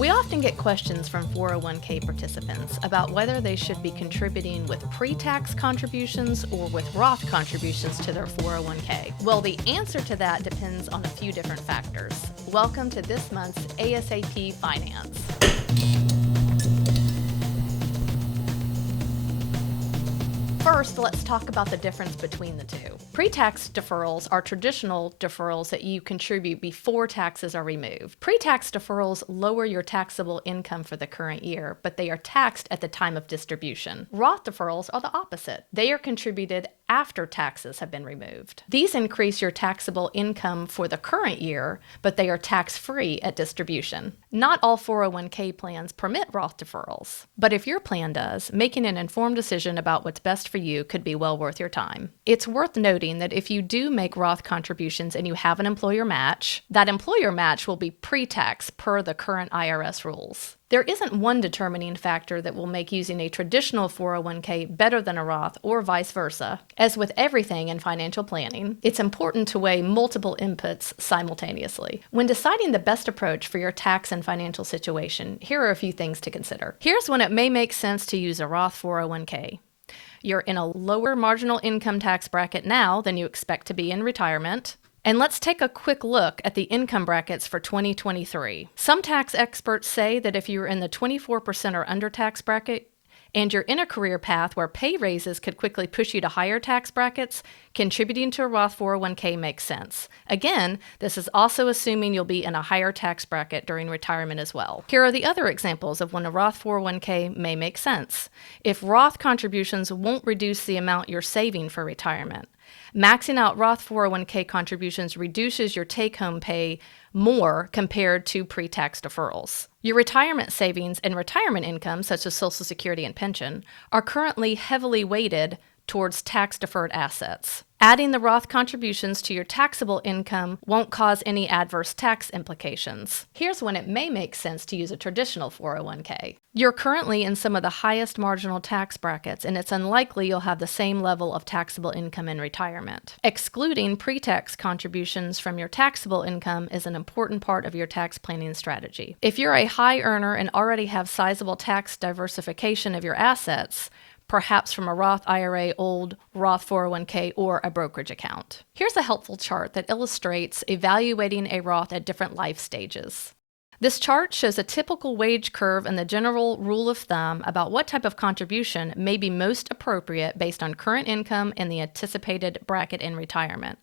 We often get questions from 401k participants about whether they should be contributing with pre-tax contributions or with Roth contributions to their 401k. Well, the answer to that depends on a few different factors. Welcome to this month's ASAP Finance. First, let's talk about the difference between the two. Pre-tax deferrals are traditional deferrals that you contribute before taxes are removed. Pre-tax deferrals lower your taxable income for the current year, but they are taxed at the time of distribution. Roth deferrals are the opposite. They are contributed after taxes have been removed. These increase your taxable income for the current year, but they are tax-free at distribution. Not all 401k plans permit Roth deferrals, but if your plan does, making an informed decision about what's best for you could be well worth your time. It's worth noting that if you do make Roth contributions and you have an employer match, that employer match will be pre-tax per the current IRS rules. There isn't one determining factor that will make using a traditional 401k better than a Roth or vice versa. As with everything in financial planning, it's important to weigh multiple inputs simultaneously. When deciding the best approach for your tax and financial situation, here are a few things to consider. Here's when it may make sense to use a Roth 401k. You're in a lower marginal income tax bracket now than you expect to be in retirement. And let's take a quick look at the income brackets for 2023. Some tax experts say that if you're in the 24% or under tax bracket, and you're in a career path where pay raises could quickly push you to higher tax brackets, contributing to a Roth 401k makes sense. Again, this is also assuming you'll be in a higher tax bracket during retirement as well. Here are the other examples of when a Roth 401k may make sense. If Roth contributions won't reduce the amount you're saving for retirement, maxing out Roth 401k contributions reduces your take-home pay more compared to pre-tax deferrals. Your retirement savings and retirement income, such as Social Security and pension, are currently heavily weighted towards tax-deferred assets. Adding the Roth contributions to your taxable income won't cause any adverse tax implications. Here's when it may make sense to use a traditional 401k. You're currently in some of the highest marginal tax brackets, and it's unlikely you'll have the same level of taxable income in retirement. Excluding pre-tax contributions from your taxable income is an important part of your tax planning strategy. If you're a high earner and already have sizable tax diversification of your assets, perhaps from a Roth IRA, old Roth 401k, or a brokerage account. Here's a helpful chart that illustrates evaluating a Roth at different life stages. This chart shows a typical wage curve and the general rule of thumb about what type of contribution may be most appropriate based on current income and the anticipated bracket in retirement.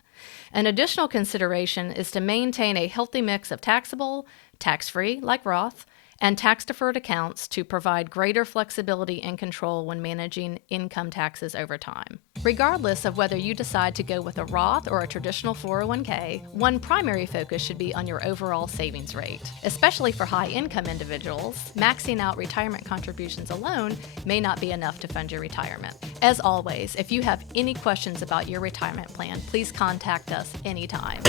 An additional consideration is to maintain a healthy mix of taxable, tax-free, like Roth, and tax-deferred accounts to provide greater flexibility and control when managing income taxes over time. Regardless of whether you decide to go with a Roth or a traditional 401k, one primary focus should be on your overall savings rate. Especially for high-income individuals, maxing out retirement contributions alone may not be enough to fund your retirement. As always, if you have any questions about your retirement plan, please contact us anytime.